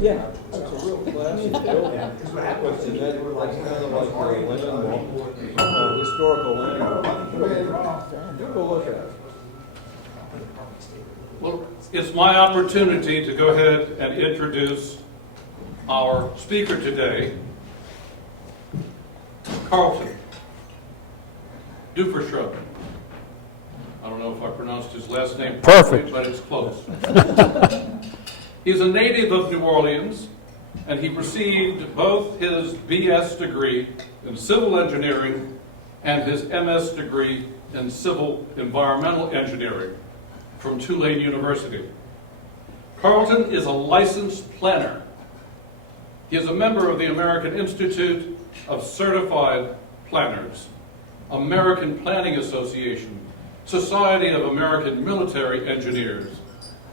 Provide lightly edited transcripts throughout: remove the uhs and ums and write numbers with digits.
Yeah. It's a real classy building. And that's kind of like historical landmark. You go look at it. Well, it's my opportunity to go ahead and introduce our speaker today, Carlton Dufrechou. I don't know if I pronounced his last name properly, but it's close. He's a native of New Orleans, and he received both his BS degree in civil engineering and his MS degree in civil environmental engineering from Tulane University. Carlton is a licensed planner. He is a member of the American Institute of Certified Planners, American Planning Association, Society of American Military Engineers,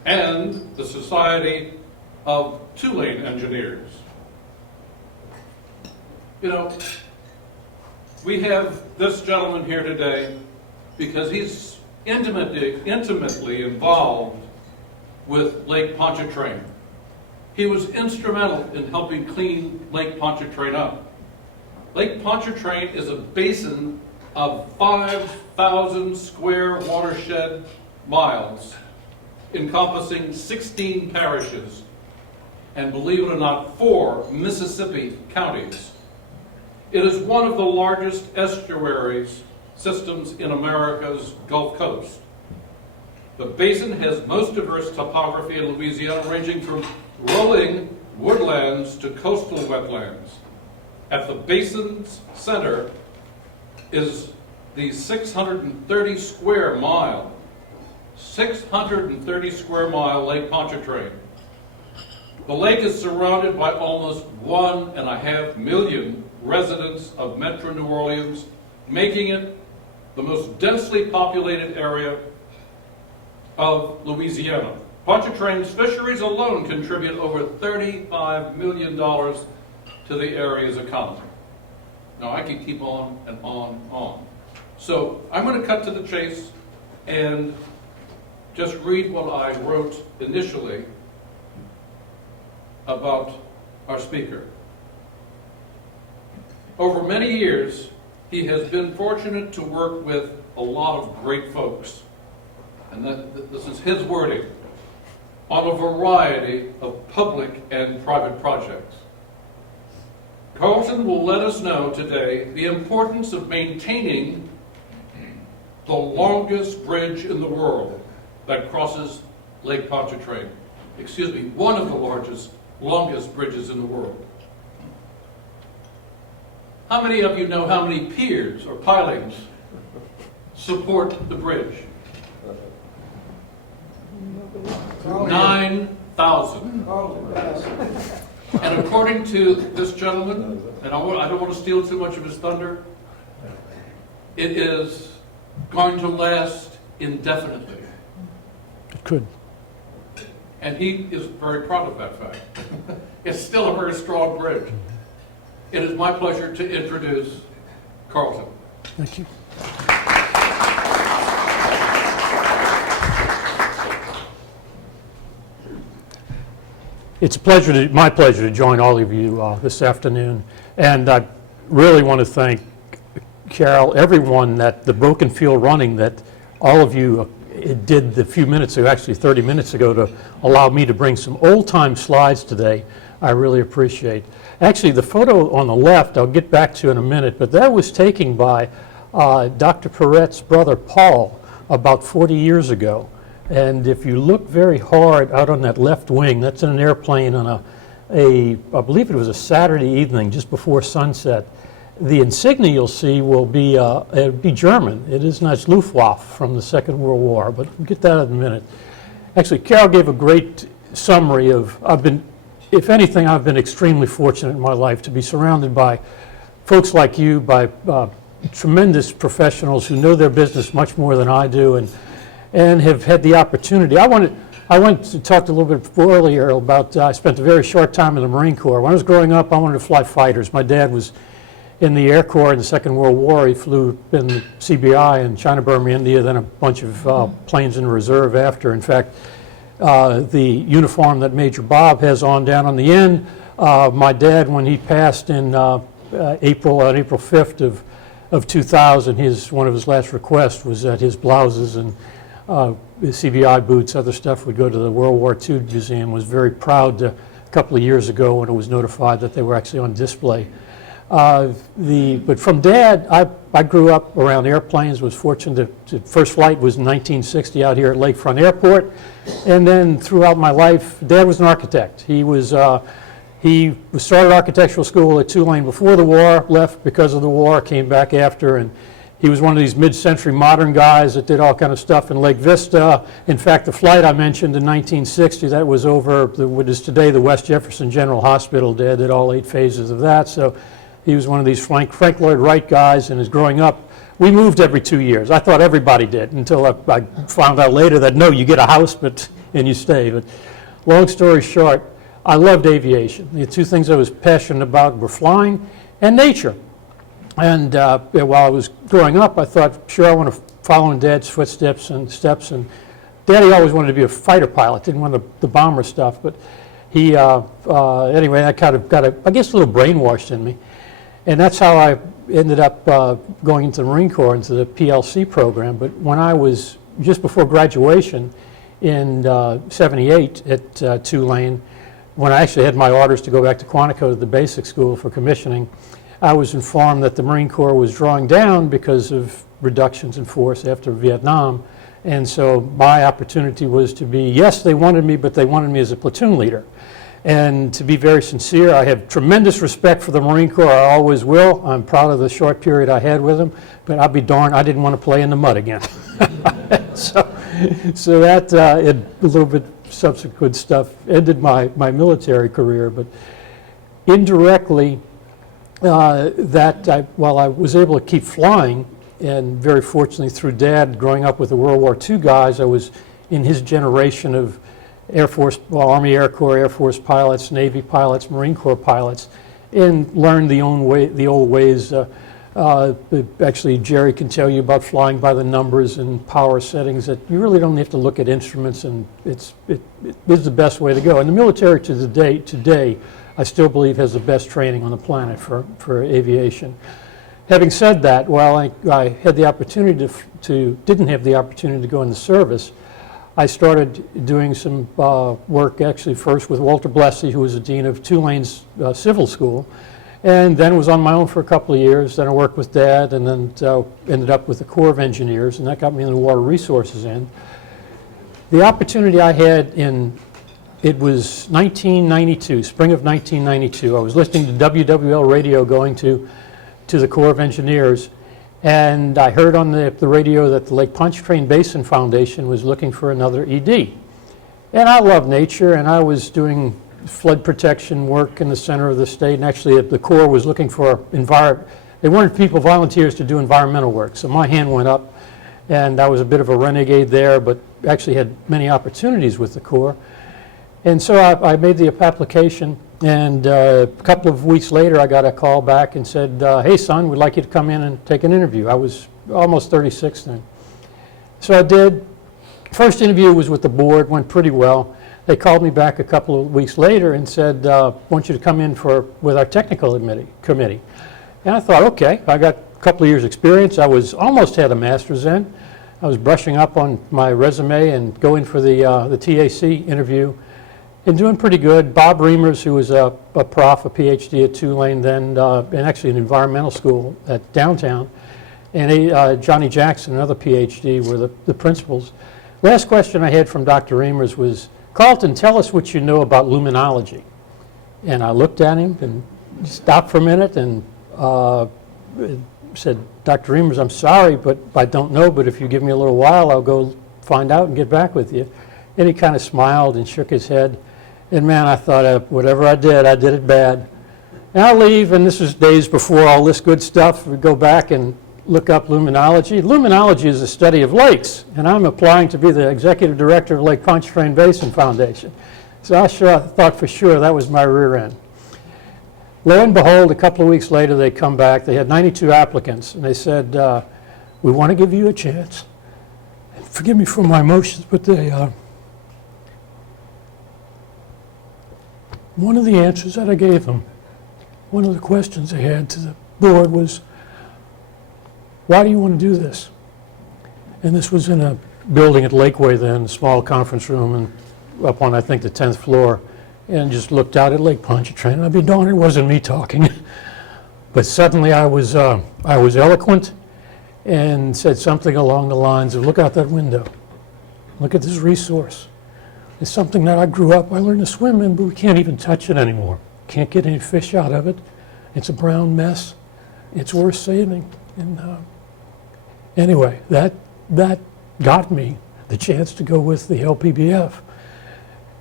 and the Society of Tulane Engineers. You know, we have this gentleman here today because he's intimately involved with Lake Pontchartrain. He was instrumental in helping clean Lake Pontchartrain up. Lake Pontchartrain is a basin of 5,000 square watershed miles, encompassing 16 parishes, and believe it or not, 4 Mississippi counties. It is one of the largest estuaries systems in America's Gulf Coast. The basin has most diverse topography in Louisiana, ranging from rolling woodlands to coastal wetlands. At the basin's center is the 630 square mile Lake Pontchartrain. The lake is surrounded by almost 1.5 million residents of Metro New Orleans, making it the most densely populated area of Louisiana. Pontchartrain's fisheries alone contribute over $35 million to the area's economy. Now, I could keep on and on and on. So I'm going to cut to the chase and just read what I wrote initially about our speaker. Over many years, he has been fortunate to work with a lot of great folks, and this is his wording, on a variety of public and private projects. Carlton will let us know today the importance of maintaining the longest bridge in the world that crosses Lake Pontchartrain. Excuse me, one of the longest bridges in the world. How many of you know how many piers or pilings support the bridge? 9,000. And according to this gentleman, and I don't want to steal too much of his thunder, it is going to last indefinitely. It could. And he is very proud of that fact. It's still a very strong bridge. It is my pleasure to introduce Carlton. Thank you. It's my pleasure to join all of you this afternoon. And I really want to thank Carol, everyone that the Broken Field Running, that all of you did the few minutes ago, actually 30 minutes ago, to allow me to bring some old-time slides today. I really appreciate. Actually, the photo on the left, I'll get back to in a minute, but that was taken by Dr. Perret's brother, Paul, about 40 years ago. And if you look very hard out on that left wing, that's in an airplane on I believe it was a Saturday evening just before sunset. The insignia you'll see will be it'll be German. It is not Luftwaffe from the Second World War, but we'll get that in a minute. Actually, Carol gave a great summary of, if anything, I've been extremely fortunate in my life to be surrounded by folks like you, by tremendous professionals who know their business much more than I do, and have had the opportunity. I went to talk a little bit earlier about, I spent a very short time in the Marine Corps. When I was growing up, I wanted to fly fighters. My dad was in the Air Corps in the Second World War. He flew in the CBI in China, Burma, India, then a bunch of planes in reserve after. In fact, the uniform that Major Bob has on down on the end. My dad, when he passed in April 5th of 2000, one of his last requests was that his blouses and his CBI boots, other stuff, would go to the World War II Museum. Was very proud a couple of years ago when it was notified that they were actually on display. But from Dad, I grew up around airplanes, was fortunate first flight was in 1960 out here at Lakefront Airport. And then throughout my life, Dad was an architect. He started architectural school at Tulane before the war, left because of the war, came back after, and he was one of these mid-century modern guys that did all kind of stuff in Lake Vista. In fact, the flight I mentioned in 1960, that was over what is today the West Jefferson General Hospital. Dad did all 8 phases of that, so he was one of these Frank Lloyd Wright guys. And as growing up, we moved every 2 years. I thought everybody did until I found out later that no, you get a house and you stay. But long story short, I loved aviation. The 2 things I was passionate about were flying and nature. And while I was growing up, I thought, sure, I want to follow in Dad's footsteps and steps. And Daddy always wanted to be a fighter pilot, didn't want the bomber stuff. But he, anyway, that kind of got, I guess, a little brainwashed in me. And that's how I ended up going into the Marine Corps, into the PLC program. But when I was just before graduation in '78 at Tulane, when I actually had my orders to go back to Quantico to the basic school for commissioning, I was informed that the Marine Corps was drawing down because of reductions in force after Vietnam. And so my opportunity was to be, yes, they wanted me, but they wanted me as a platoon leader. And to be very sincere, I have tremendous respect for the Marine Corps. I always will. I'm proud of the short period I had with them, but I'll be darned, I didn't want to play in the mud again. So that, a little bit subsequent stuff ended my military career, but indirectly, while I was able to keep flying, and very fortunately through Dad growing up with the World War II guys, I was in his generation of Air Force, Army Air Corps, Air Force pilots, Navy pilots, Marine Corps pilots, and learned the old ways. Actually, Jerry can tell you about flying by the numbers and power settings, that you really don't have to look at instruments, and it is the best way to go. And the military today, I still believe, has the best training on the planet for aviation. Having said that, while I had the opportunity didn't have the opportunity to go in the service, I started doing some work, actually first with Walter Blessey, who was the dean of Tulane's Civil School, and then was on my own for a couple of years. Then I worked with Dad, and then ended up with the Corps of Engineers, and that got me in the water resources end. The opportunity I had it was 1992, spring of 1992. I was listening to WWL radio going to the Corps of Engineers, and I heard on the radio that the Lake Pontchartrain Basin Foundation was looking for another ED. And I love nature, and I was doing flood protection work in the center of the state, and actually the Corps was looking for they wanted volunteers to do environmental work. So my hand went up, and I was a bit of a renegade there, but actually had many opportunities with the Corps. And so I made the application, and a couple of weeks later I got a call back and said, hey son, we'd like you to come in and take an interview. I was almost 36 then. So I did. First interview was with the board, went pretty well. They called me back a couple of weeks later and said, I want you to come in with our technical committee. And I thought, okay, I got a couple of years experience. I almost had a master's in. I was brushing up on my resume and going for the TAC interview and doing pretty good. Bob Reimers, who was a prof, a PhD at Tulane then, and actually an environmental school at downtown, and Johnny Jackson, another PhD, were the principals. Last question I had from Dr. Reimers was, Carlton, tell us what you know about luminology. And I looked at him and stopped for a minute and said, Dr. Reimers, I'm sorry, but I don't know, but if you give me a little while, I'll go find out and get back with you. And he kind of smiled and shook his head. And man, I thought, whatever I did it bad. And I'll leave, and this was days before all this good stuff. We go back and look up luminology. Luminology is the study of lakes, and I'm applying to be the executive director of Lake Pontchartrain Basin Foundation. So I thought for sure that was my rear end. Lo and behold, a couple of weeks later, they come back. They had 92 applicants, and they said, we want to give you a chance. And forgive me for my emotions, but they One of the answers that I gave them, one of the questions they had to the board was, why do you want to do this? And this was in a building at Lakeway then, a small conference room, and up on, I think, the 10th floor, and just looked out at Lake Pontchartrain. I'd be darned, it wasn't me talking. But suddenly I was eloquent and said something along the lines of, look out that window. Look at this resource. It's something that I grew up, I learned to swim in, but we can't even touch it anymore. Can't get any fish out of it. It's a brown mess. It's worth saving. And anyway, that got me the chance to go with the LPBF.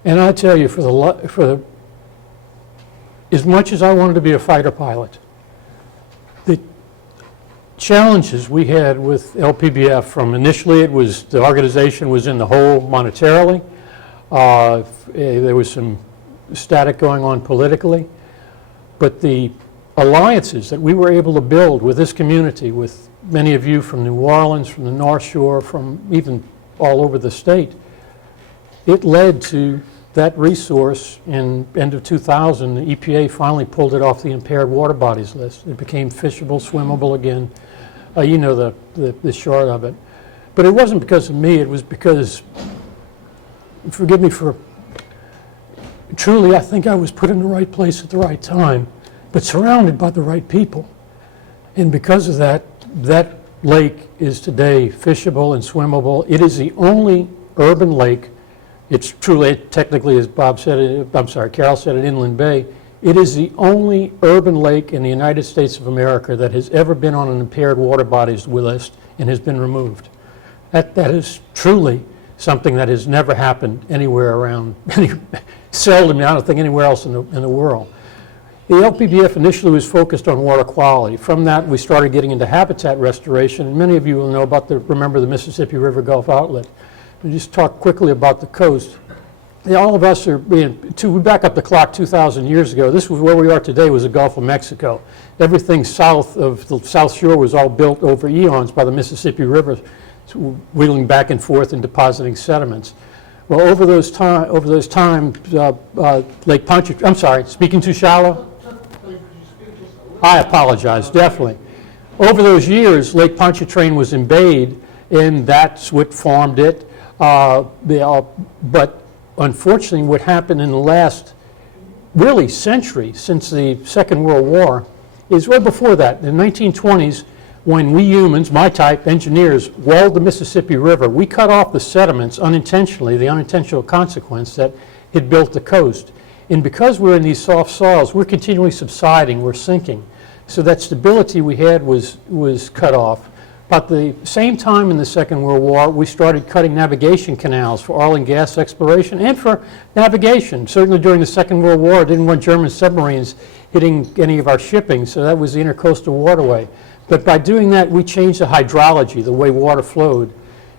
And I tell you, as much as I wanted to be a fighter pilot, the challenges we had with LPBF from initially the organization was in the hole monetarily. There was some static going on politically. But the alliances that we were able to build with this community, with many of you from New Orleans, from the North Shore, from even all over the state, it led to that resource in end of 2000. The EPA finally pulled it off the impaired water bodies list. It became fishable, swimmable again. You know the short of it. But it wasn't because of me, it was because, forgive me for, truly I think I was put in the right place at the right time, but surrounded by the right people. And because of that, that lake is today fishable and swimmable. It is the only urban lake. It's truly, technically, as Bob said, Carol said, an inland bay. It is the only urban lake in the United States of America that has ever been on an impaired water bodies list and has been removed. That is truly something that has never happened anywhere around, seldom, I don't think, anywhere else in the world. The LPBF initially was focused on water quality. From that, we started getting into habitat restoration, and many of you will know remember the Mississippi River Gulf outlet. We'll just talk quickly about the coast. All of us we back up the clock 2,000 years ago. This was where we are today, was the Gulf of Mexico. Everything south of the South Shore was all built over eons by the Mississippi River, wheeling back and forth and depositing sediments. Well, over those times, Lake Pontchartrain, I'm sorry, speaking too shallow? I apologize, definitely. Over those years, Lake Pontchartrain was embayed, and that's what formed it. But unfortunately, what happened in the last, really, century, since the Second World War, is well before that. In the 1920s, when we humans, my type, engineers, walled the Mississippi River, we cut off the sediments unintentionally, the unintentional consequence that it built the coast. And because we're in these soft soils, we're continually subsiding, we're sinking. So that stability we had was cut off. About the same time in the Second World War, we started cutting navigation canals for oil and gas exploration and for navigation. Certainly during the Second World War, I didn't want German submarines hitting any of our shipping, so that was the intercoastal waterway. But by doing that, we changed the hydrology, the way water flowed.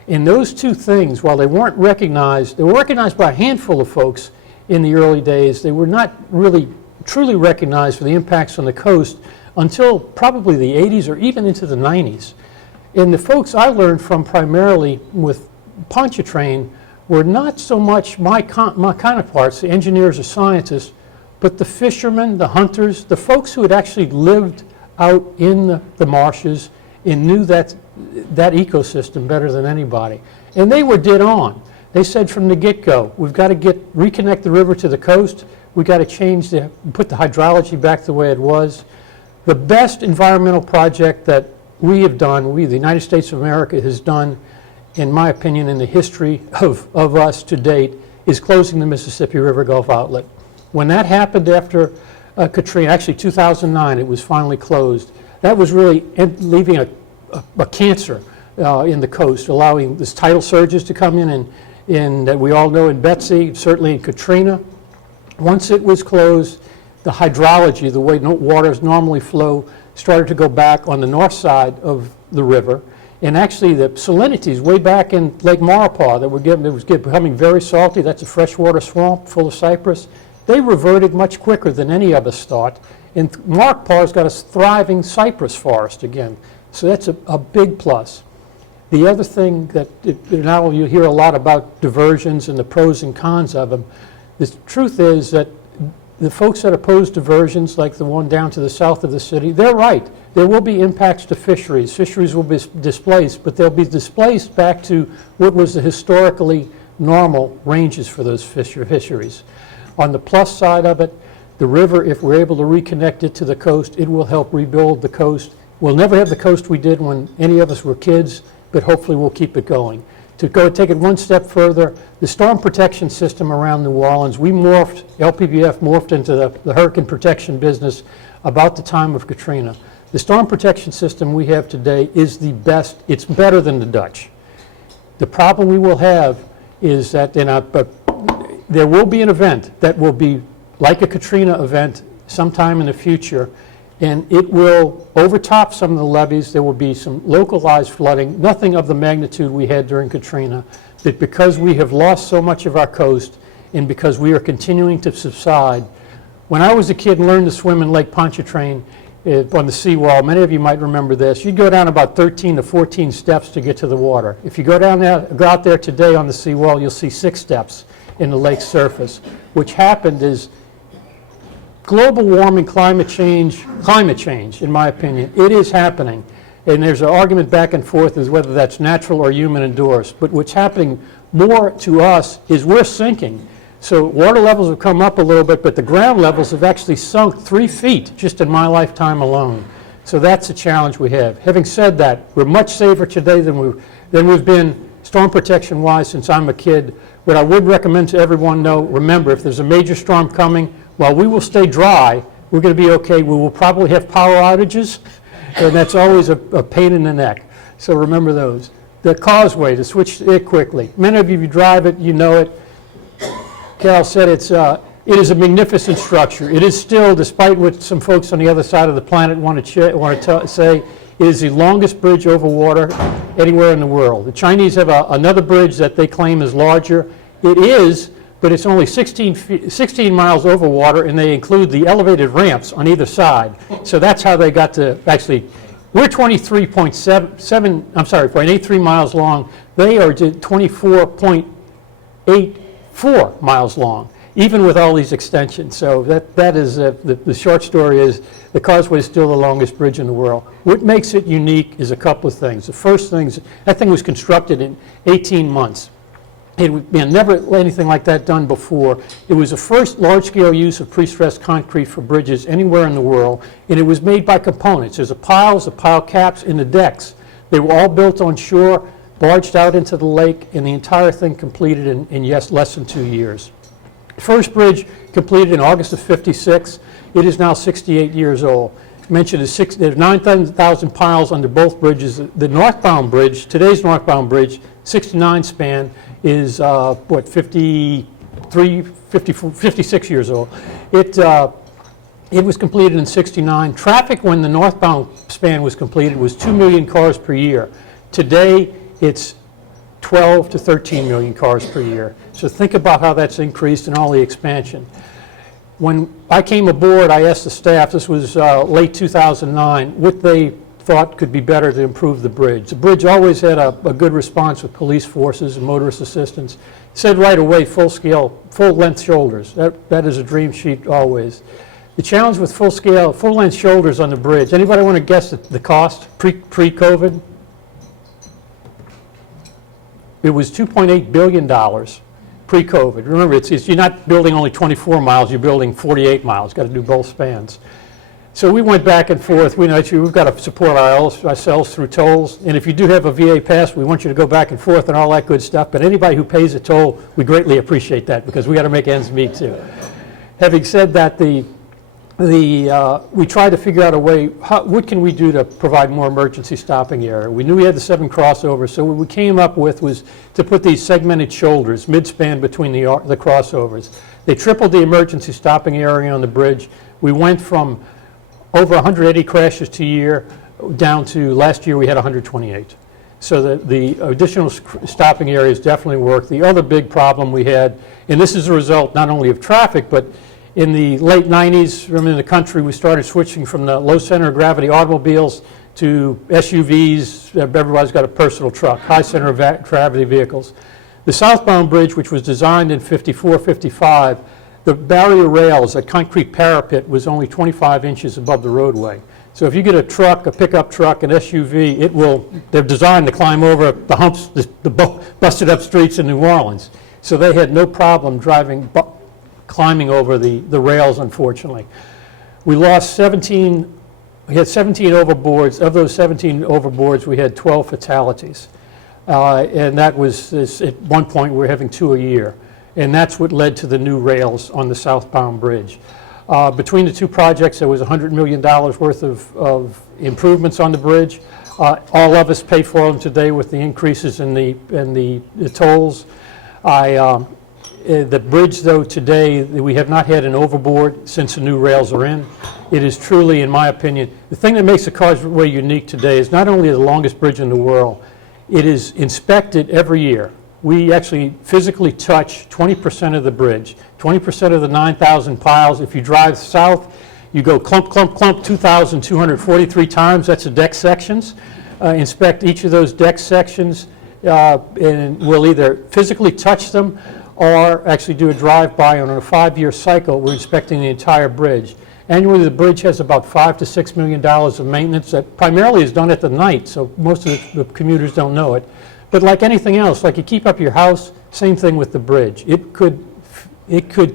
And those two things, while they weren't recognized, they were recognized by a handful of folks in the early days. They were not really truly recognized for the impacts on the coast until probably the 80s or even into the 90s. And the folks I learned from primarily with Pontchartrain were not so much my counterparts, the engineers or scientists, but the fishermen, the hunters, the folks who had actually lived out in the marshes and knew that ecosystem better than anybody. And they were dead on. They said from the get-go, we've got to reconnect the river to the coast. We've got to put the hydrology back the way it was. The best environmental project that we have done, the United States of America has done, in my opinion, in the history of us to date, is closing the Mississippi River Gulf outlet. When that happened after Katrina, actually 2009, it was finally closed. That was really leaving a cancer in the coast, allowing this tidal surges to come in, and that we all know in Betsy, certainly in Katrina. Once it was closed, the hydrology, the way waters normally flow, started to go back on the north side of the river. And actually the salinities way back in Lake Maurepas that was becoming very salty, that's a freshwater swamp full of cypress, they reverted much quicker than any of us thought. And Maurepas got a thriving cypress forest again. So that's a big plus. The other thing that now you hear a lot about diversions and the pros and cons of them. The truth is that the folks that oppose diversions, like the one down to the south of the city, they're right. There will be impacts to fisheries. Fisheries will be displaced, but they'll be displaced back to what was the historically normal ranges for those fisheries. On the plus side of it, the river, if we're able to reconnect it to the coast, it will help rebuild the coast. We'll never have the coast we did when any of us were kids, but hopefully we'll keep it going. To go take it one step further, the storm protection system around New Orleans, we morphed, LPBF morphed into the hurricane protection business about the time of Katrina. The storm protection system we have today is the best. It's better than the Dutch. The problem we will have is that there will be an event that will be like a Katrina event sometime in the future, and it will overtop some of the levees. There will be some localized flooding, nothing of the magnitude we had during Katrina, but because we have lost so much of our coast and because we are continuing to subside. When I was a kid and learned to swim in Lake Pontchartrain on the seawall, many of you might remember this, you'd go down about 13 to 14 steps to get to the water. If you go out there today on the seawall, you'll see 6 steps in the lake's surface. Which happened is global warming, climate change, in my opinion, it is happening. And there's an argument back and forth as whether that's natural or human endorsed. But what's happening more to us is we're sinking. So water levels have come up a little bit, but the ground levels have actually sunk 3 feet just in my lifetime alone. So that's a challenge we have. Having said that, we're much safer today than we've been storm protection-wise since I'm a kid. What I would recommend to everyone know, remember, if there's a major storm coming, while we will stay dry, we're going to be okay. We will probably have power outages, and that's always a pain in the neck. So remember those. The causeway, to switch it quickly. Many of you drive it, you know it. Carol said it is a magnificent structure. It is still, despite what some folks on the other side of the planet want to say, it is the longest bridge over water anywhere in the world. The Chinese have another bridge that they claim is larger. It is, but it's only 16 miles over water, and they include the elevated ramps on either side. So that's how they got to actually, we're 0.83 miles long. They are 24.84 miles long, even with all these extensions. So that is, the short story is the causeway is still the longest bridge in the world. What makes it unique is a couple of things. The first thing is that thing was constructed in 18 months. It had never anything like that done before. It was the first large-scale use of pre-stressed concrete for bridges anywhere in the world, and it was made by components. There's the piles, the pile caps, and the decks. They were all built on shore, barged out into the lake, and the entire thing completed in less than 2 years. First bridge completed in August of '56. It is now 68 years old. Mentioned there's 9,000 piles under both bridges. The northbound bridge, today's northbound bridge, 69 span, is 56 years old. It was completed in '69. Traffic when the northbound span was completed was 2 million cars per year. Today, it's 12 to 13 million cars per year. So think about how that's increased and all the expansion. When I came aboard, I asked the staff, this was late 2009, what they thought could be better to improve the bridge. The bridge always had a good response with police forces and motorist assistance. Said right away, full-length shoulders. That is a dream sheet always. The challenge with full-length shoulders on the bridge, anybody want to guess the cost pre-COVID? It was $2.8 billion pre-COVID. Remember, you're not building only 24 miles, you're building 48 miles. Got to do both spans. So we went back and forth. We've got to support ourselves through tolls. And if you do have a VA pass, we want you to go back and forth and all that good stuff. But anybody who pays a toll, we greatly appreciate that because we got to make ends meet too. Having said that, we tried to figure out a way, what can we do to provide more emergency stopping area? We knew we had the 7 crossovers, so what we came up with was to put these segmented shoulders, mid-span between the crossovers. They tripled the emergency stopping area on the bridge. We went from over 180 crashes a year down to last year we had 128. So the additional stopping areas definitely work. The other big problem we had, and this is a result not only of traffic, but in the late 90s, remember in the country, we started switching from the low center of gravity automobiles to SUVs. Everybody's got a personal truck, high center of gravity vehicles. The southbound bridge, which was designed in '54, '55, the barrier rails, that concrete parapet was only 25 inches above the roadway. So if you get a truck, a pickup truck, an SUV, they're designed to climb over the humps, the busted up streets in New Orleans. So they had no problem climbing over the rails, unfortunately. We had 17 overboards. Of those 17 overboards, we had 12 fatalities. And that was, at one point, we were having 2 a year. And that's what led to the new rails on the southbound bridge. Between the two projects, there was $100 million worth of improvements on the bridge. All of us pay for them today with the increases in the tolls. The bridge, though, today, we have not had an overboard since the new rails are in. It is truly, in my opinion, the thing that makes the Causeway unique today is not only the longest bridge in the world, it is inspected every year. We actually physically touch 20% of the bridge, 20% of the 9,000 piles. If you drive south, you go clump, clump, clump 2,243 times. That's the deck sections. Inspect each of those deck sections, and we'll either physically touch them or actually do a drive-by on a 5-year cycle. We're inspecting the entire bridge. Annually, the bridge has about $5 to $6 million of maintenance that primarily is done at the night, so most of the commuters don't know it. But like anything else, like you keep up your house, same thing with the bridge. It could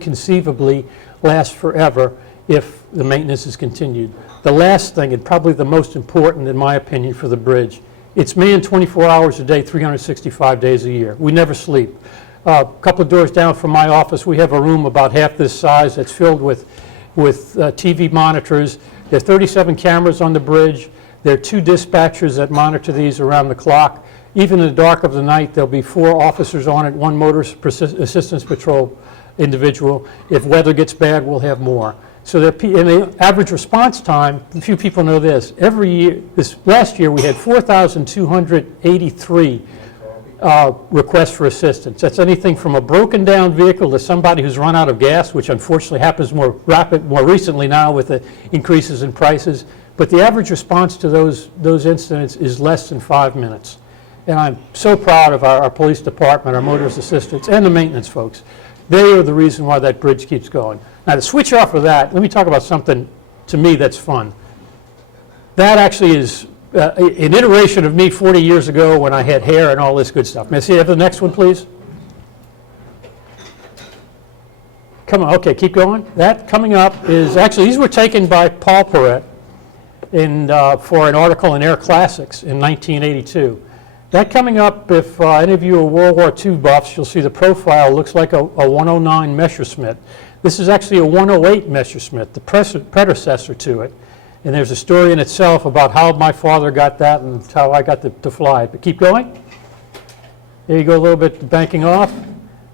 conceivably last forever if the maintenance is continued. The last thing, and probably the most important in my opinion for the bridge, it's manned 24 hours a day, 365 days a year. We never sleep. A couple of doors down from my office, we have a room about half this size that's filled with TV monitors. There are 37 cameras on the bridge. There are 2 dispatchers that monitor these around the clock. Even in the dark of the night, there'll be 4 officers on it, 1 motor assistance patrol individual. If weather gets bad, we'll have more. So and the average response time, a few people know this, every year, this last year we had 4,283 requests for assistance. That's anything from a broken down vehicle to somebody who's run out of gas, which unfortunately happens more recently now with the increases in prices. But the average response to those incidents is less than 5 minutes. And I'm so proud of our police department, our motorist assistants, and the maintenance folks. They are the reason why that bridge keeps going. Now, to switch off of that, let me talk about something, to me, that's fun. That actually is an iteration of me 40 years ago when I had hair and all this good stuff. May I see the next one, please? Come on, okay, keep going. That coming up is, actually, these were taken by Paul Perret for an article in Air Classics in 1982. That coming up, if any of you are World War II buffs, you'll see the profile looks like a 109 Messerschmitt. This is actually a 108 Messerschmitt, the predecessor to it. And there's a story in itself about how my father got that and how I got to fly it. But keep going. There you go, a little bit banking off.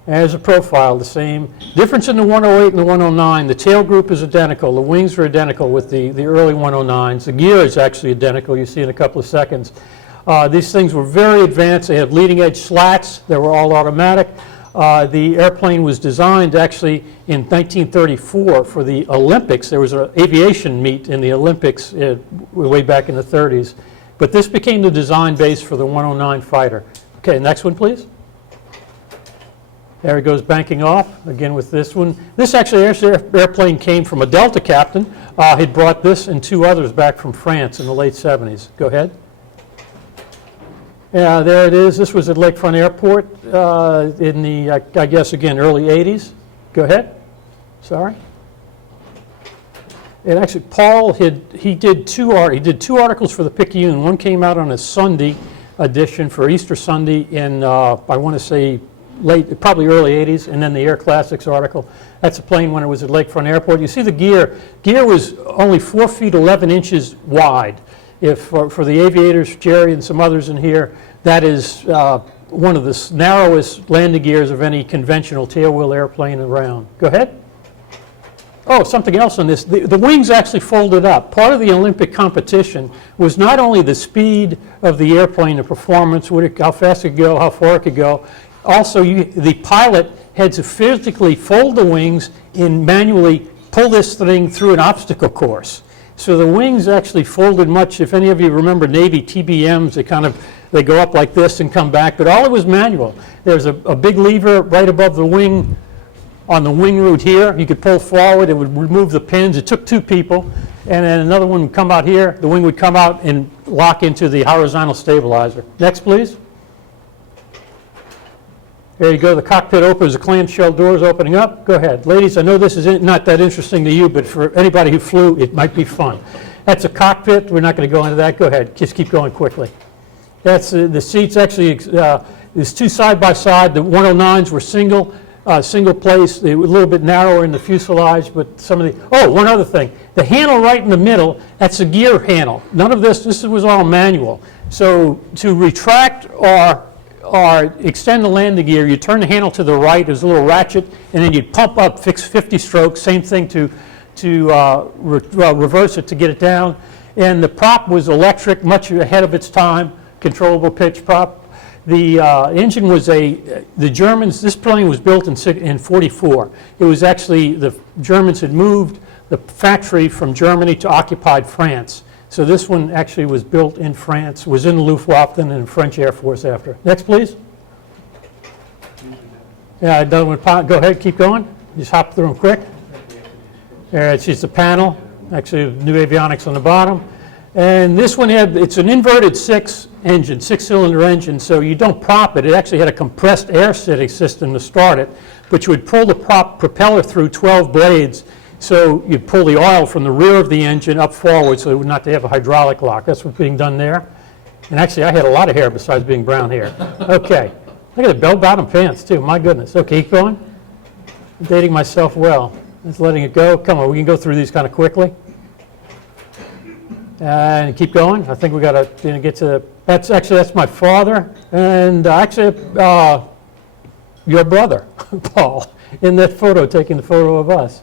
There's a profile, the same. Difference in the 108 and the 109, the tail group is identical. The wings are identical with the early 109s. The gear is actually identical, you see in a couple of seconds. These things were very advanced. They had leading edge slats. They were all automatic. The airplane was designed actually in 1934 for the Olympics. There was an aviation meet in the Olympics way back in the 30s. But this became the design base for the 109 fighter. Okay, next one, please. There it goes banking off, again with this one. This actually airplane came from a Delta captain. He'd brought this and 2 others back from France in the late 70s. Go ahead. Yeah, there it is. This was at Lakefront Airport in the, I guess, again, early 80s. Go ahead. Sorry. And actually, Paul, he did two articles for the Picayune. One came out on a Sunday edition for Easter Sunday in, I want to say, probably early 80s, and then the Air Classics article. That's a plane when it was at Lakefront Airport. You see the gear. Gear was only 4 feet 11 inches wide. If for the aviators, Jerry and some others in here, that is one of the narrowest landing gears of any conventional tailwheel airplane around. Go ahead. Oh, something else on this. The wings actually folded up. Part of the Olympic competition was not only the speed of the airplane, the performance, how fast it could go, how far it could go. Also, the pilot had to physically fold the wings and manually pull this thing through an obstacle course. So the wings actually folded much. If any of you remember Navy TBMs, they go up like this and come back, but all it was manual. There's a big lever right above the wing on the wing root here. You could pull forward, it would remove the pins. It took 2 people. And then another one would come out here. The wing would come out and lock into the horizontal stabilizer. Next, please. There you go. The cockpit opens, the clamshell doors opening up. Go ahead. Ladies, I know this is not that interesting to you, but for anybody who flew, it might be fun. That's a cockpit. We're not going to go into that. Go ahead. Just keep going quickly. That's the seats. Actually, there's 2 side by side. The 109s were single place. They were a little bit narrower in the fuselage, but some of the, oh, one other thing. The handle right in the middle, that's the gear handle. None of this was all manual. So to retract or extend the landing gear, you turn the handle to the right, there's a little ratchet, and then you'd pump up, fix 50 strokes, same thing to reverse it to get it down. And the prop was electric, much ahead of its time, controllable pitch prop. The engine was the Germans, this plane was built in 44. It was actually, the Germans had moved the factory from Germany to occupied France. So this one actually was built in France, was in the Luftwaffe and in the French Air Force after. Next, please. Yeah, done with, go ahead, keep going. Just hop through them quick. There, it's just a panel, actually new avionics on the bottom. And this one it's an inverted 6-cylinder engine, so you don't prop it. It actually had a compressed air system to start it, but you would pull the propeller through 12 blades, so you'd pull the oil from the rear of the engine up forward so it would not have a hydraulic lock. That's what's being done there. And actually, I had a lot of hair besides being brown hair. Okay. Look at the bell-bottom pants, too. My goodness. Okay, keep going. I'm dating myself well. Just letting it go. Come on, we can go through these kind of quickly. And keep going. I think we got to get to that's my father, and actually your brother, Paul, in that photo, taking the photo of us.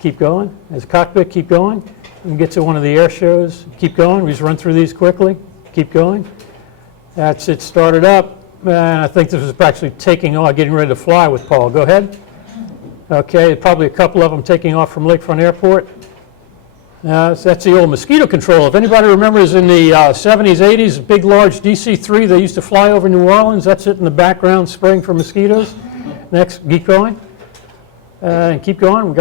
Keep going. There's a cockpit. Keep going. We can get to one of the air shows. Keep going. We just run through these quickly. Keep going. That's it. Started up. And I think this was actually taking off, getting ready to fly with Paul. Go ahead. Okay, probably a couple of them taking off from Lakefront Airport. So that's the old mosquito control. If anybody remembers in the 70s, 80s, big, large DC-3, they used to fly over New Orleans. That's it in the background, spraying for mosquitoes. Next, keep going. And keep going.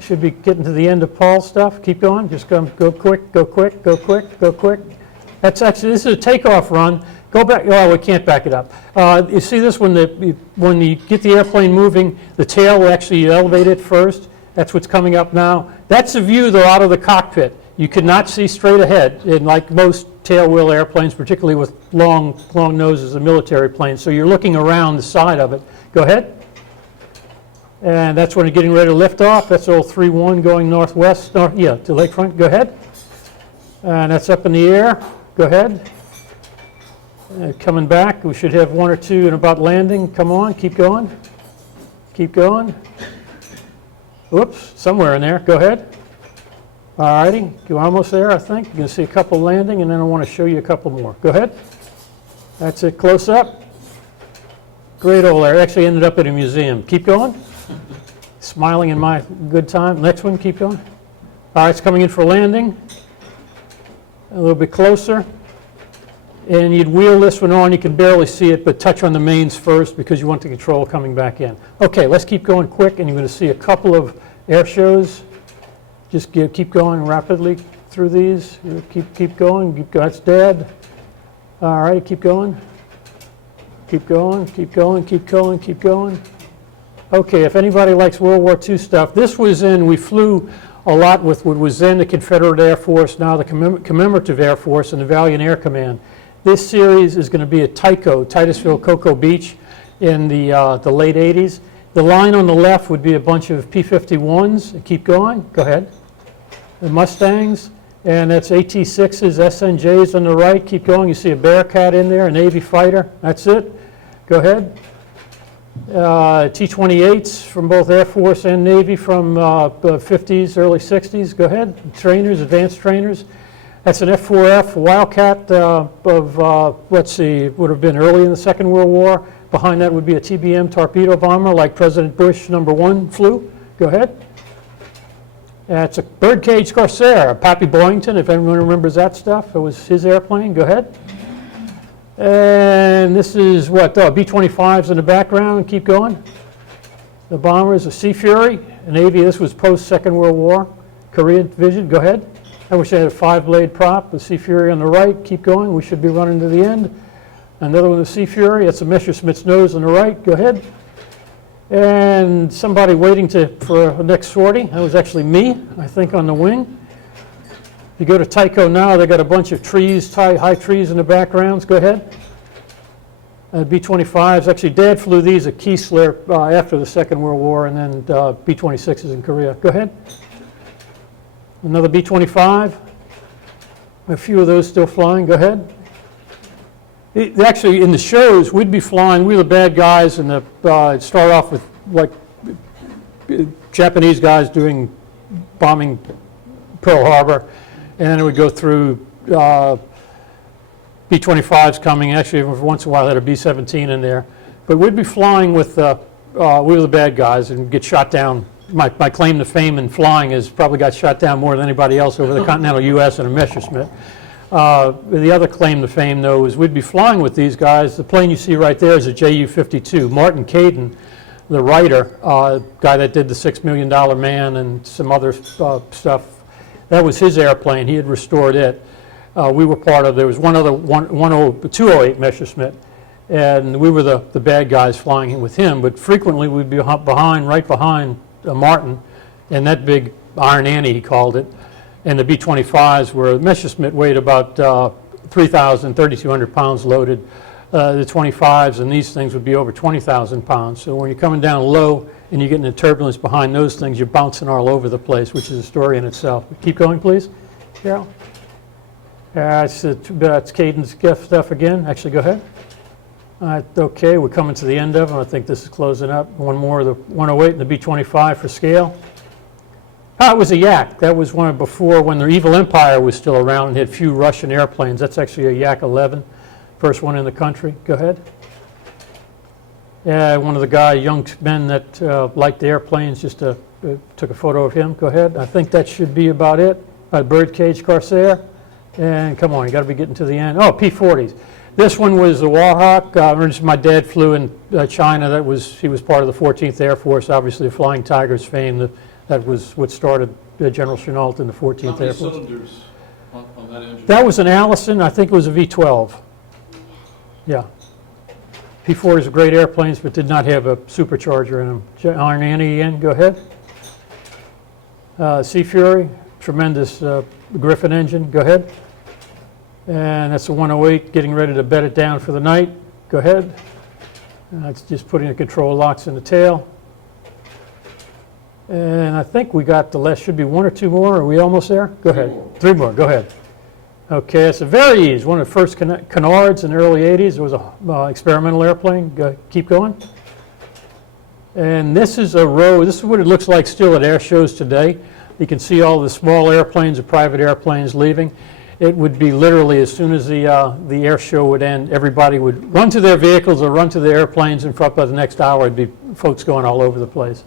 Should be getting to the end of Paul's stuff. Keep going. Just go quick, go quick, go quick, go quick. That's actually, this is a takeoff run. Go back. Oh, we can't back it up. You see this when you get the airplane moving, the tail will actually elevate it first. That's what's coming up now. That's a view, though, out of the cockpit. You could not see straight ahead, and like most tailwheel airplanes, particularly with long noses, the military planes. So you're looking around the side of it. Go ahead. And that's when you're getting ready to lift off. That's old 3-1 going northwest, to Lakefront. Go ahead. And that's up in the air. Go ahead. Coming back. We should have 1 or 2 in about landing. Come on. Keep going. Keep going. Whoops, somewhere in there. Go ahead. All righty, you're almost there, I think. You're going to see a couple landing, and then I want to show you a couple more. Go ahead. That's it, close up. Great old air. Actually ended up at a museum. Keep going. Smiling in my good time. Next one, keep going. All right, it's coming in for landing. A little bit closer. And you'd wheel this one on. You can barely see it, but touch on the mains first because you want the control coming back in. Okay, let's keep going quick, and you're going to see a couple of air shows. Just keep going rapidly through these. Keep going. That's dead. All right, keep going. Keep going. Keep going. Keep going. Keep going. Okay, if anybody likes World War II stuff, this was we flew a lot with what was then the Confederate Air Force, now the Commemorative Air Force and the Valiant Air Command. This series is going to be at Titusville, Cocoa Beach in the late 80s. The line on the left would be a bunch of P-51s. Keep going. Go ahead. The Mustangs. And that's AT-6s, SNJs on the right. Keep going. You see a Bearcat in there, a Navy fighter. That's it. Go ahead. T-28s from both Air Force and Navy from 50s, early 60s. Go ahead. Trainers, advanced trainers. That's an F-4F Wildcat let's see, would have been early in the Second World War. Behind that would be a TBM torpedo bomber like President Bush #1 flew. Go ahead. It's a birdcage Corsair, Pappy Boyington, if anyone remembers that stuff. It was his airplane. Go ahead. And this is what, B-25s in the background. Keep going. The bombers, the Sea Fury, a Navy, this was post-Second World War, Korean division, go ahead. I wish I had a 5-blade prop, the Sea Fury on the right, keep going, we should be running to the end. Another one, the Sea Fury, that's the Messerschmitt's nose on the right, go ahead. And somebody waiting for a next sortie, that was actually me, I think, on the wing. You go to Tycho now, they got a bunch of trees, high trees in the backgrounds, go ahead. B-25s, actually Dad flew these at Keesler after the Second World War, and then B-26s in Korea. Go ahead. Another B-25. A few of those still flying. Go ahead. Actually, in the shows, we'd be flying, we were the bad guys, and it'd start off with like Japanese guys doing bombing Pearl Harbor, and then it would go through B-25s coming. Actually, every once in a while, had a B-17 in there. But we'd be flying with, we were the bad guys and get shot down. My claim to fame in flying is probably got shot down more than anybody else over the continental U.S. in a Messerschmitt. The other claim to fame, though, is we'd be flying with these guys. The plane you see right there is a Ju-52. Martin Caden, the writer, guy that did the $6 Million Man and some other stuff, that was his airplane. He had restored it. We were part of, there was one other 208 Messerschmitt, and we were the bad guys flying with him, but frequently we'd be right behind Martin, and that big Iron Annie, he called it, and the B-25s were, Messerschmitt weighed about 3,200 pounds loaded. The 25s and these things would be over 20,000 pounds. So when you're coming down low and you get into turbulence behind those things, you're bouncing all over the place, which is a story in itself. Keep going, please, Carol. That's Caden's stuff again. Actually, go ahead. Okay, we're coming to the end of them. I think this is closing up. One more, the 108 and the B-25 for scale. It was a Yak. That was one before when the Evil Empire was still around and had few Russian airplanes. That's actually a Yak-11, first one in the country. Go ahead. Yeah, one of the young men that liked the airplanes, just took a photo of him. Go ahead. I think that should be about it. Birdcage Corsair. And come on, you got to be getting to the end. Oh, P-40s. This one was the Warhawk. My dad flew in China. He was part of the 14th Air Force, obviously, the Flying Tigers fame. That was what started General Chennault in the 14th Air Force. How many cylinders on that engine? That was an Allison. I think it was a V-12. Yeah. P-40s are great airplanes, but did not have a supercharger in them. Iron Annie again, go ahead. Sea Fury, tremendous Griffin engine, go ahead. And that's a 108, getting ready to bed it down for the night. Go ahead. It's just putting the control locks in the tail. And I think we got the last, should be one or two more. Are we almost there? Go ahead. Three more, go ahead. Okay, it's a very easy, one of the first canards in the early 80s. It was an experimental airplane. Keep going. And this is a row, this is what it looks like still at air shows today. You can see all the small airplanes, the private airplanes leaving. It would be literally as soon as the air show would end, everybody would run to their vehicles or run to their airplanes, and for up by the next hour, it'd be folks going all over the place.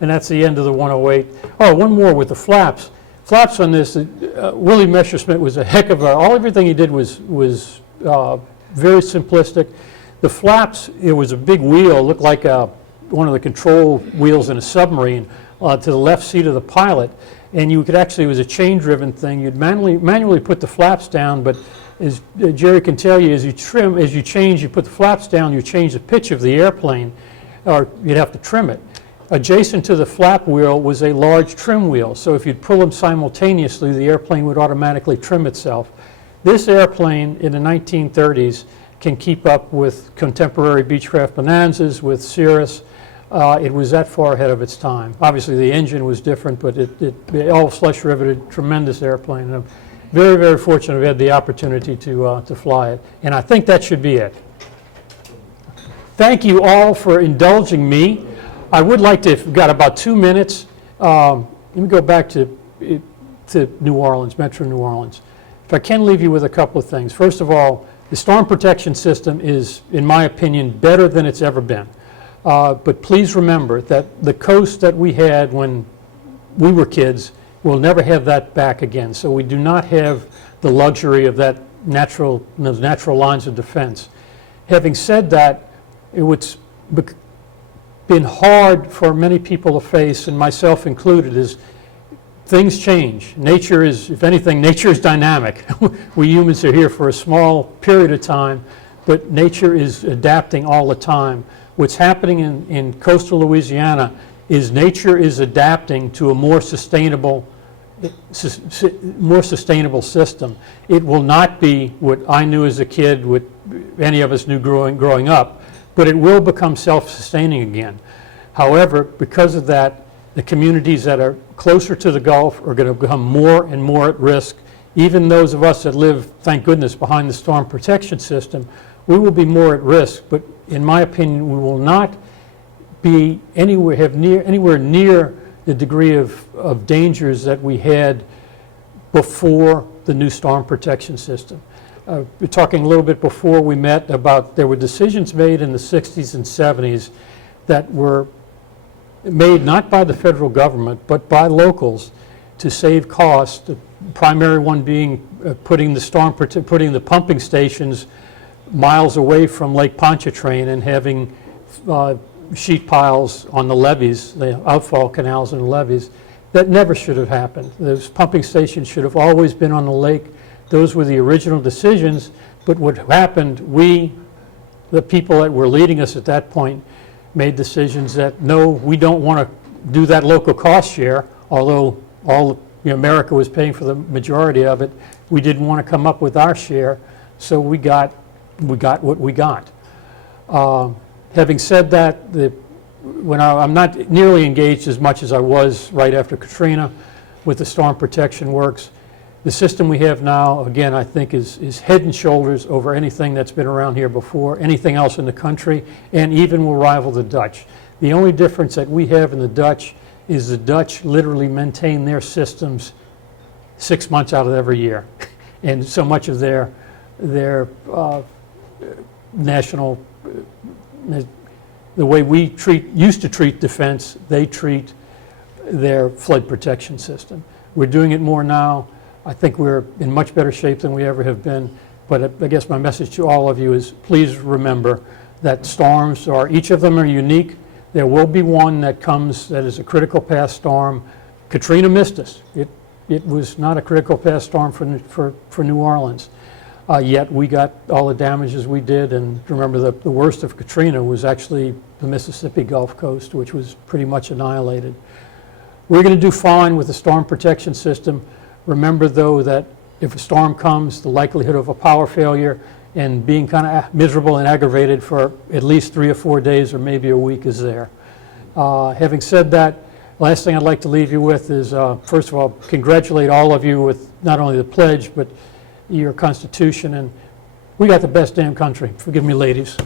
And that's the end of the 108. Oh, one more with the flaps. Flaps on this, Willie Messerschmitt was a heck of everything he did was very simplistic. The flaps, it was a big wheel, looked like one of the control wheels in a submarine to the left seat of the pilot. And you could actually, it was a chain-driven thing. You'd manually put the flaps down, but as Jerry can tell you, as you put the flaps down, you change the pitch of the airplane, or you'd have to trim it. Adjacent to the flap wheel was a large trim wheel, so if you'd pull them simultaneously, the airplane would automatically trim itself. This airplane in the 1930s can keep up with contemporary Beechcraft Bonanzas, with Cirrus. It was that far ahead of its time. Obviously, the engine was different, but it all flush riveted, tremendous airplane. And I'm very, very fortunate I've had the opportunity to fly it. And I think that should be it. Thank you all for indulging me. I would like to, if we've got about 2 minutes, let me go back to New Orleans, Metro New Orleans. If I can leave you with a couple of things. First of all, the storm protection system is, in my opinion, better than it's ever been. But please remember that the coast that we had when we were kids, we'll never have that back again. So we do not have the luxury of those natural lines of defense. Having said that, been hard for many people to face, and myself included, is things change. Nature is, if anything, nature is dynamic. We humans are here for a small period of time, but nature is adapting all the time. What's happening in coastal Louisiana is nature is adapting to a more sustainable system. It will not be what I knew as a kid, what any of us knew growing up, but it will become self-sustaining again. However, because of that, the communities that are closer to the Gulf are going to become more and more at risk. Even those of us that live, thank goodness, behind the storm protection system, we will be more at risk. But in my opinion, we will not be anywhere near the degree of dangers that we had before the new storm protection system. We're talking a little bit before we met about there were decisions made in the 60s and 70s that were made not by the federal government but by locals to save costs. The primary one being putting the pumping stations miles away from Lake Pontchartrain and having sheet piles on the levees, the outfall canals and levees. That never should have happened. Those pumping stations should have always been on the lake. Those were the original decisions, but what happened, the people that were leading us at that point, made decisions that, no, we don't want to do that local cost share, although America was paying for the majority of it. We didn't want to come up with our share, so we got what we got. Having said that, I'm not nearly engaged as much as I was right after Katrina with the storm protection works. The system we have now, again, I think is head and shoulders over anything that's been around here before, anything else in the country, and even will rival the Dutch. The only difference that we have in the Dutch is the Dutch literally maintain their systems 6 months out of every year. And so much of their national, the way we used to treat defense, they treat their flood protection system. We're doing it more now. I think we're in much better shape than we ever have been. But I guess my message to all of you is please remember that storms each of them are unique. There will be one that comes that is a critical path storm. Katrina missed us. It was not a critical path storm for New Orleans. Yet we got all the damages we did, and remember the worst of Katrina was actually the Mississippi Gulf Coast, which was pretty much annihilated. We're going to do fine with the storm protection system. Remember, though, that if a storm comes, the likelihood of a power failure and being kind of miserable and aggravated for at least 3 or 4 days or maybe a week is there. Having said that, last thing I'd like to leave you with is, first of all, congratulate all of you with not only the pledge, but your Constitution. And we got the best damn country, forgive me ladies,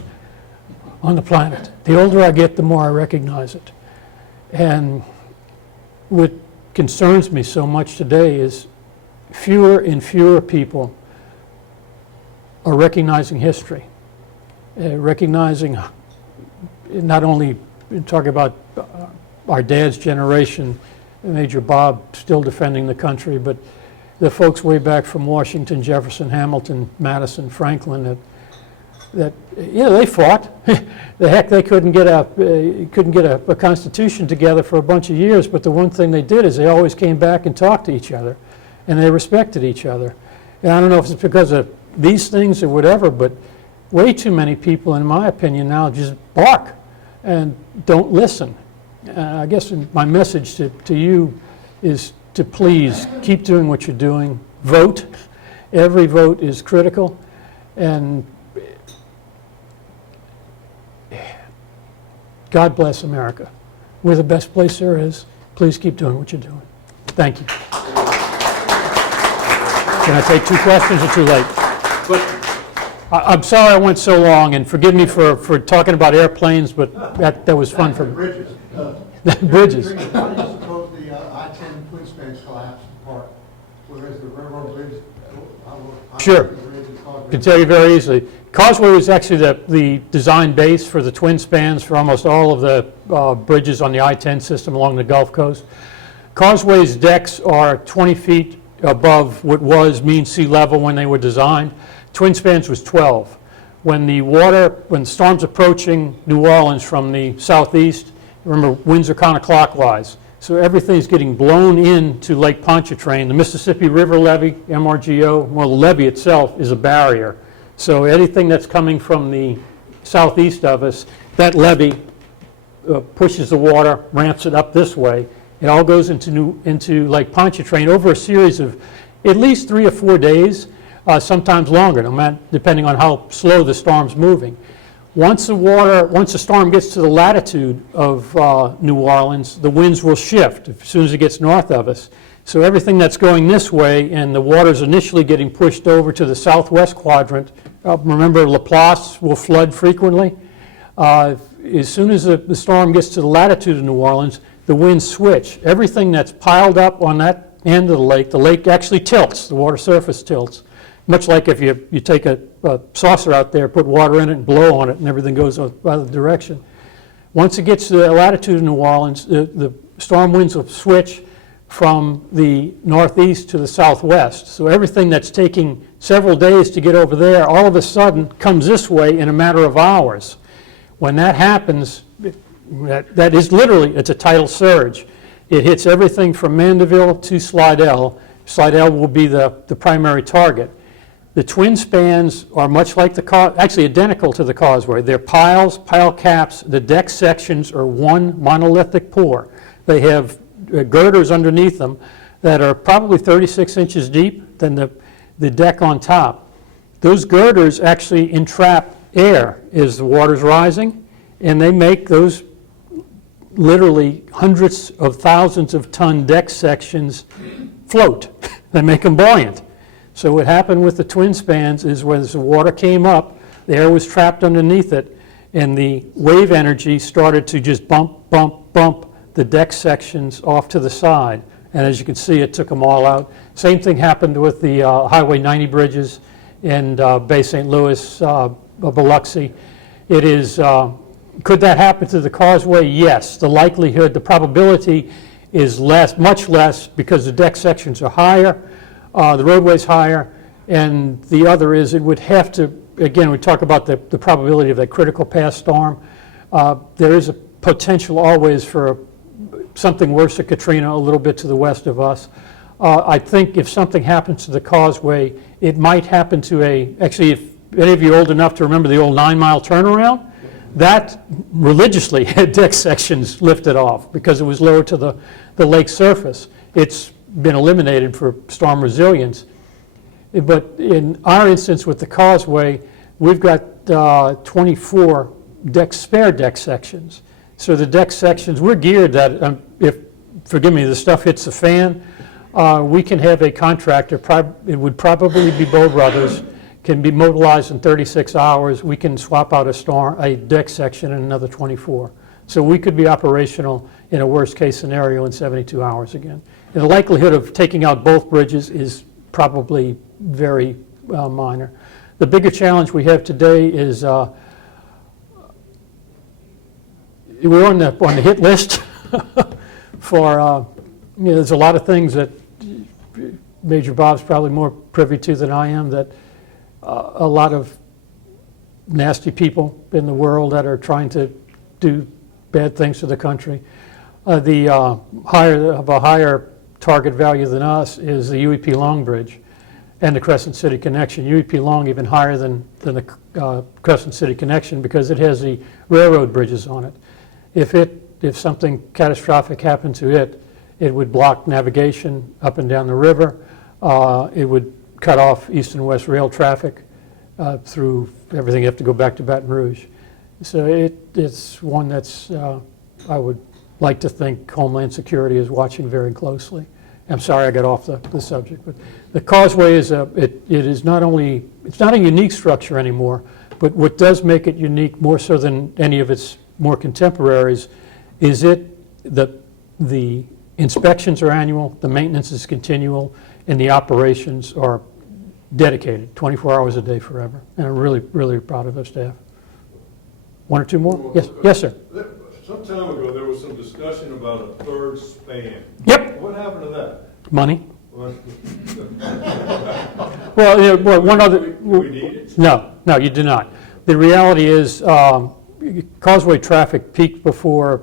on the planet. The older I get, the more I recognize it. And what concerns me so much today is fewer and fewer people are recognizing history, recognizing not only talking about our dad's generation, Major Bob still defending the country, but the folks way back from Washington, Jefferson, Hamilton, Madison, Franklin, that they fought. The heck, they couldn't get a constitution together for a bunch of years, but the one thing they did is they always came back and talked to each other, and they respected each other. And I don't know if it's because of these things or whatever, but way too many people, in my opinion, now just bark and don't listen. I guess my message to you is to please keep doing what you're doing. Vote. Every vote is critical. And God bless America. We're the best place there is. Please keep doing what you're doing. Thank you. Can I take 2 questions or too late? I'm sorry I went so long, and forgive me for talking about airplanes, but that was fun for me. Bridges. Bridges. How do you suppose the I-10 twin spans collapsed apart? Whereas the railroad bridge, Sure. I can tell you very easily. Causeway was actually the design base for the twin spans for almost all of the bridges on the I-10 system along the Gulf Coast. Causeway's decks are 20 feet above what was mean sea level when they were designed. Twin spans was 12. When the storm's approaching New Orleans from the southeast, Remember, winds are counterclockwise. So everything's getting blown into Lake Pontchartrain. The Mississippi River levee, MRGO, well, the levee itself is a barrier. So anything that's coming from the southeast of us, that levee pushes the water, ramps it up this way. It all goes into Lake Pontchartrain over a series of at least 3 or 4 days, sometimes longer, depending on how slow the storm's moving. Once the storm gets to the latitude of New Orleans, the winds will shift as soon as it gets north of us. So everything that's going this way, and the water's initially getting pushed over to the southwest quadrant. Remember, Laplace will flood frequently. As soon as the storm gets to the latitude of New Orleans, the winds switch. Everything that's piled up on that end of the lake actually tilts. The water surface tilts. Much like if you take a saucer out there, put water in it and blow on it, and everything goes the other direction. Once it gets to the latitude of New Orleans, the storm winds will switch from the northeast to the southwest. So everything that's taking several days to get over there, all of a sudden comes this way in a matter of hours. When that happens, that is literally, it's a tidal surge. It hits everything from Mandeville to Slidell. Slidell will be the primary target. The twin spans are much like actually identical to the causeway. They're piles, pile caps. The deck sections are one monolithic pour. They have girders underneath them that are probably 36 inches deep than the deck on top. Those girders actually entrap air as the water's rising, and they make those literally hundreds of thousands of ton deck sections float. They make them buoyant. So what happened with the twin spans is when the water came up, the air was trapped underneath it, and the wave energy started to just bump, bump, bump the deck sections off to the side. And as you can see, it took them all out. Same thing happened with the Highway 90 bridges in Bay St. Louis, Biloxi. It is, could that happen to the causeway? Yes. The likelihood, the probability is less, much less, because the deck sections are higher. The roadway's higher, and the other is it would have to, again, we talk about the probability of that critical path storm. There is a potential always for something worse than Katrina a little bit to the west of us. I think if something happens to the causeway, it might happen to actually, if any of you are old enough to remember the old 9-mile turnaround, that religiously had deck sections lifted off because it was lower to the lake surface. It's been eliminated for storm resilience. But in our instance with the causeway, we've got 24 spare deck sections. So the deck sections, we're geared that if, forgive me, the stuff hits the fan, we can have a contractor, it would probably be Bow Brothers, can be mobilized in 36 hours. We can swap out a deck section in another 24. So we could be operational in a worst case scenario in 72 hours again. And the likelihood of taking out both bridges is probably very minor. The bigger challenge we have today is we're on the hit list for, there's a lot of things that Major Bob's probably more privy to than I am, that a lot of nasty people in the world that are trying to do bad things to the country. The higher target value than us is the UEP Long Bridge and the Crescent City Connection. UEP Long even higher than the Crescent City Connection because it has the railroad bridges on it. If something catastrophic happened to it, it would block navigation up and down the river. It would cut off east and west rail traffic through everything. You have to go back to Baton Rouge. So it's one that's, I would like to think Homeland Security is watching very closely. I'm sorry I got off the subject, but the causeway is it is not only, it's not a unique structure anymore, but what does make it unique more so than any of its more contemporaries is the inspections are annual, the maintenance is continual, and the operations are dedicated 24 hours a day forever. And I'm really, really proud of our staff. One or two more? Yes, yes, sir. Some time ago, there was some discussion about a third span. Yep. What happened to that? Money. Well, Well, yeah, well, one other. do we need it? No, you do not. The reality is Causeway traffic peaked before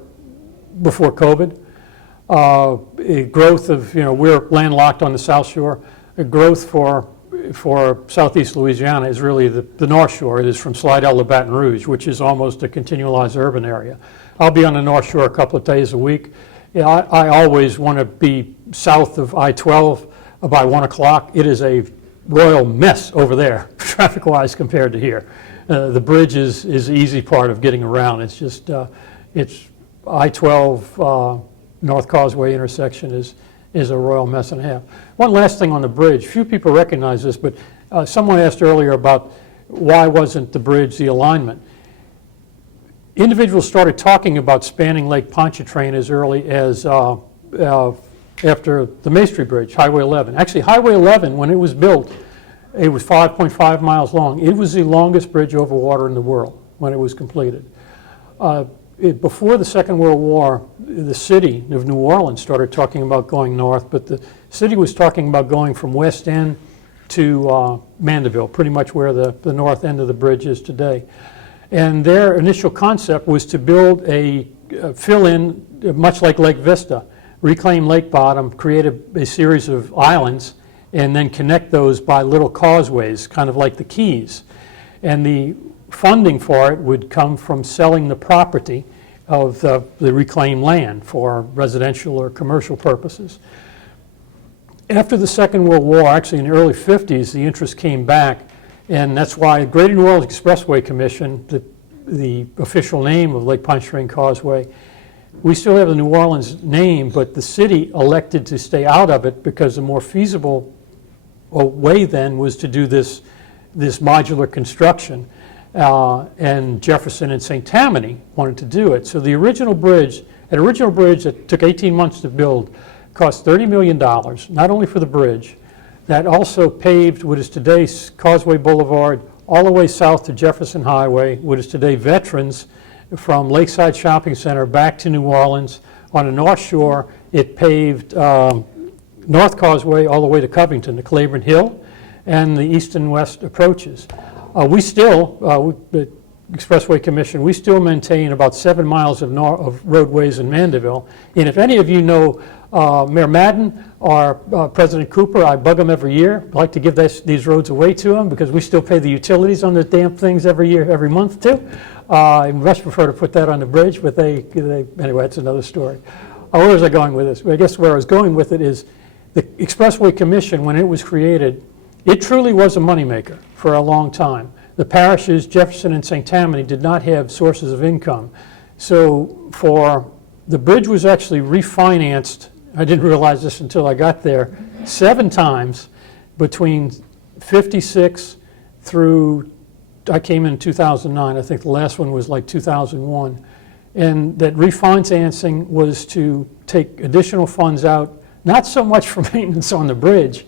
before COVID. A growth of, we're landlocked on the South Shore. A growth for southeast Louisiana is really the North Shore. It is from Slidell to Baton Rouge, which is almost a continualized urban area. I'll be on the North Shore a couple of days a week. I always want to be south of I-12 by 1 o'clock. It is a royal mess over there, traffic-wise, compared to here. The bridge is the easy part of getting around. It's just, it's I-12 North Causeway intersection is a royal mess and a half. One last thing on the bridge. Few people recognize this, but someone asked earlier about why wasn't the bridge the alignment. Individuals started talking about spanning Lake Pontchartrain as early as after the Maestri Bridge, Highway 11. Actually, Highway 11, when it was built, it was 5.5 miles long. It was the longest bridge over water in the world when it was completed. Before the Second World War, the city of New Orleans started talking about going north, but the city was talking about going from West End to Mandeville, pretty much where the north end of the bridge is today. And their initial concept was to build a fill-in, much like Lake Vista, reclaim lake bottom, create a series of islands, and then connect those by little causeways, kind of like the Keys. And the funding for it would come from selling the property of the reclaimed land for residential or commercial purposes. After the Second World War, actually in the early 50s, the interest came back, and that's why Greater New Orleans Expressway Commission, the official name of Lake Pontchartrain Causeway, we still have the New Orleans name, but the city elected to stay out of it because the more feasible way then was to do this modular construction. And Jefferson and St. Tammany wanted to do it. So the original bridge that took 18 months to build cost $30 million, not only for the bridge, that also paved what is today Causeway Boulevard all the way south to Jefferson Highway, what is today Veterans, from Lakeside Shopping Center back to New Orleans. On the North Shore, it paved North Causeway all the way to Covington, to Claiborne Hill, and the east and west approaches. We still, the Expressway Commission, we still maintain about 7 miles of roadways in Mandeville. And if any of you know Mayor Madden or President Cooper, I bug them every year. I like to give these roads away to them because we still pay the utilities on the damn things every month too. I much prefer to put that on the bridge, but anyway, that's another story. Where was I going with this? I guess where I was going with it is the Expressway Commission, when it was created, it truly was a moneymaker for a long time. The parishes, Jefferson and St. Tammany, did not have sources of income. So the bridge was actually refinanced, I didn't realize this until I got there, 7 times between 56 through, I came in 2009, I think the last one was like 2001. And that refinancing was to take additional funds out, not so much for maintenance on the bridge,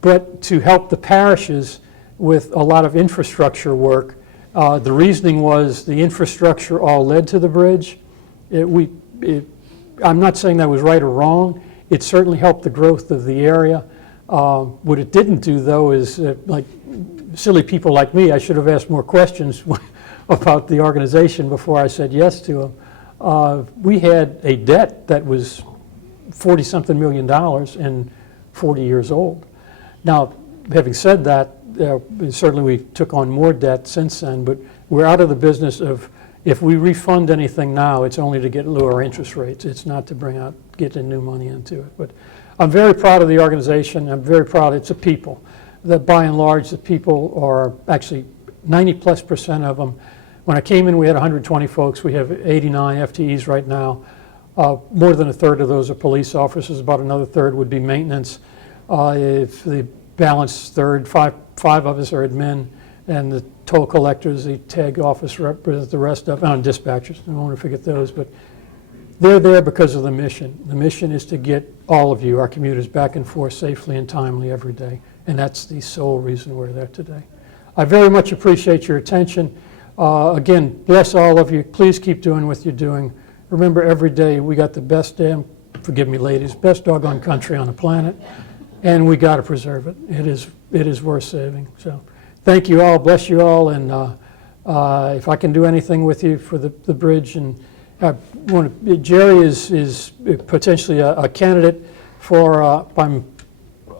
but to help the parishes with a lot of infrastructure work. The reasoning was the infrastructure all led to the bridge. I'm not saying that was right or wrong. It certainly helped the growth of the area. What it didn't do, though, is like silly people like me, I should have asked more questions about the organization before I said yes to them. We had a debt that was $40-something million and 40 years old. Now, having said that, certainly we took on more debt since then, but we're out of the business of, if we refund anything now, it's only to get lower interest rates. It's not to get the new money into it. But I'm very proud of the organization. I'm very proud it's the people. That by and large, the people are actually 90+% of them. When I came in, we had 120 folks. We have 89 FTEs right now. More than a third of those are police officers. About another third would be maintenance. If the balance third, five of us are admin, and the toll collectors, the tag office represents the rest of, and dispatchers, I don't want to forget those, but they're there because of the mission. The mission is to get all of you, our commuters, back and forth safely and timely every day, and that's the sole reason we're there today. I very much appreciate your attention. Again, bless all of you. Please keep doing what you're doing. Remember, every day we got the best forgive me ladies, best doggone country on the planet, and we got to preserve it. It is worth saving. So thank you all, bless you all, and if I can do anything with you for the bridge and Jerry is potentially a candidate for, I'm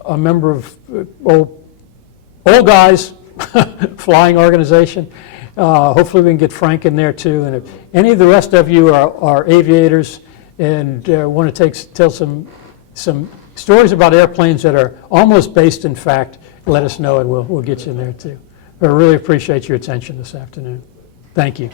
a member of old guys flying organization. Hopefully we can get Frank in there too. And if any of the rest of you are aviators and want to tell some stories about airplanes that are almost based in fact, let us know and we'll get you in there too. I really appreciate your attention this afternoon. Thank you.